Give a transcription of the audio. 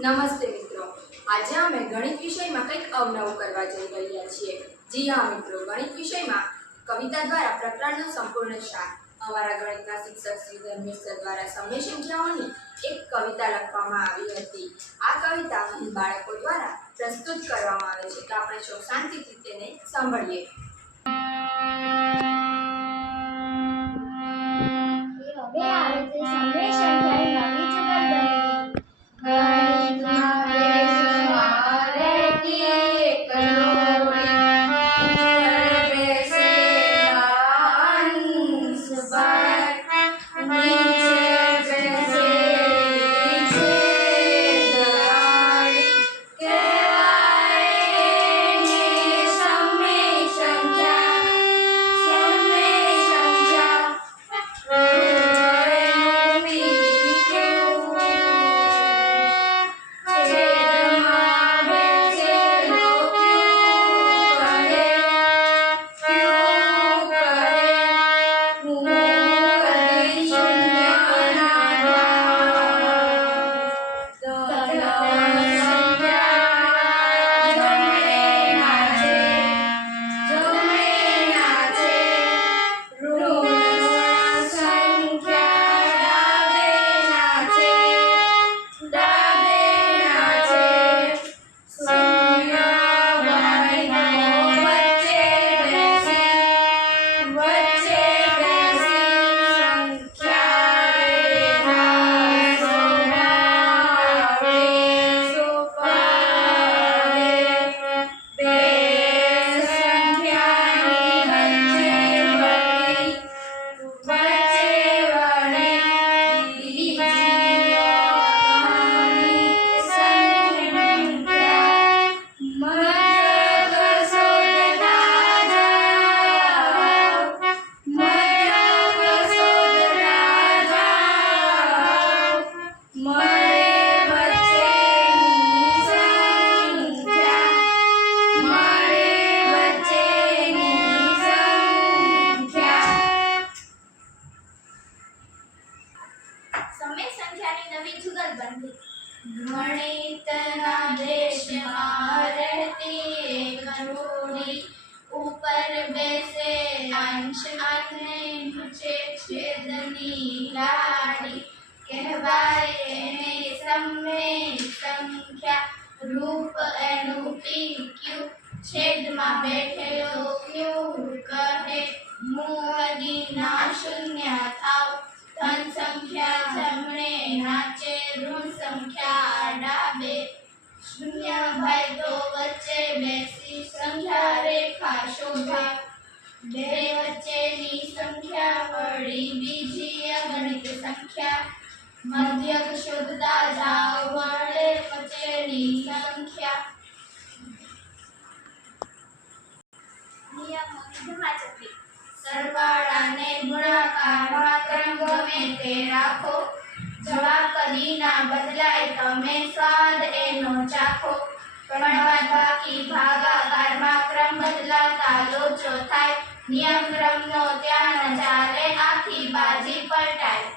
નમસ્તે મિત્રો, આજે અમે ગણિત વિષયમાં કંઈક અવનવું કરવા જઈ રહ્યા છીએ. જી હા મિત્રો, ગણિત વિષયમાં કવિતા દ્વારા પ્રકરણનો સંપૂર્ણ સાર. અમારા ગણિતના શિક્ષક શ્રી ધર્મેશ સર દ્વારા સમય સંખ્યાઓની એક કવિતા લખવામાં આવી હતી. આ કવિતા અહીં બાળકો દ્વારા પ્રસ્તુત કરવામાં આવે છે, તો આપણે સૌ શાંતિથી તેને સાંભળીએ. હવે આવે છે સમય સંખ્યાની નવી જુગલબંધી. ગણિતમાં બેસમાં રહેતી એક જોડી, બેસેલા અંશ પર નીચે બેસેલી છેદવાળી, કહેવાય એને સમય સંખ્યા. ગણિતના દેશમાં રહેતી એક જોડી, ઉપર બેસે અંશ અને નીચે છેદની લાડી, કહેવાય એને સમય સંખ્યા. રૂપ એનું PQ, છેદમાં બેઠેલો Q કહે. મૂળના શૂન્ય થાવ, ધન સંખ્યા જમણે નાચે, ઋણ સંખ્યા ડાબે. શૂન્ય ભાઈ તો વચ્ચે બેસી સંખ્યા રેખા શોભે. બે વચ્ચેની સંખ્યા વળી બીજી અગણિત સંખ્યા, મધ્યક શોધતા જાઓ વળે વચ્ચેની સંખ્યા. નિયમોની ધમાચક્રી. સરવાળાને ગુણાકારમાં ક્રમ ગમે તે રાખો, જવાબ કદી ના બદલાય તમે સ્વાદ એનો ચાખો. પણ બાદબાકી ભાગાકારમાં ક્રમ બદલાતા લોચો થાય, નિયમ ક્રમનો ત્યાં ન ચાલે આખી બાજી પલટાય.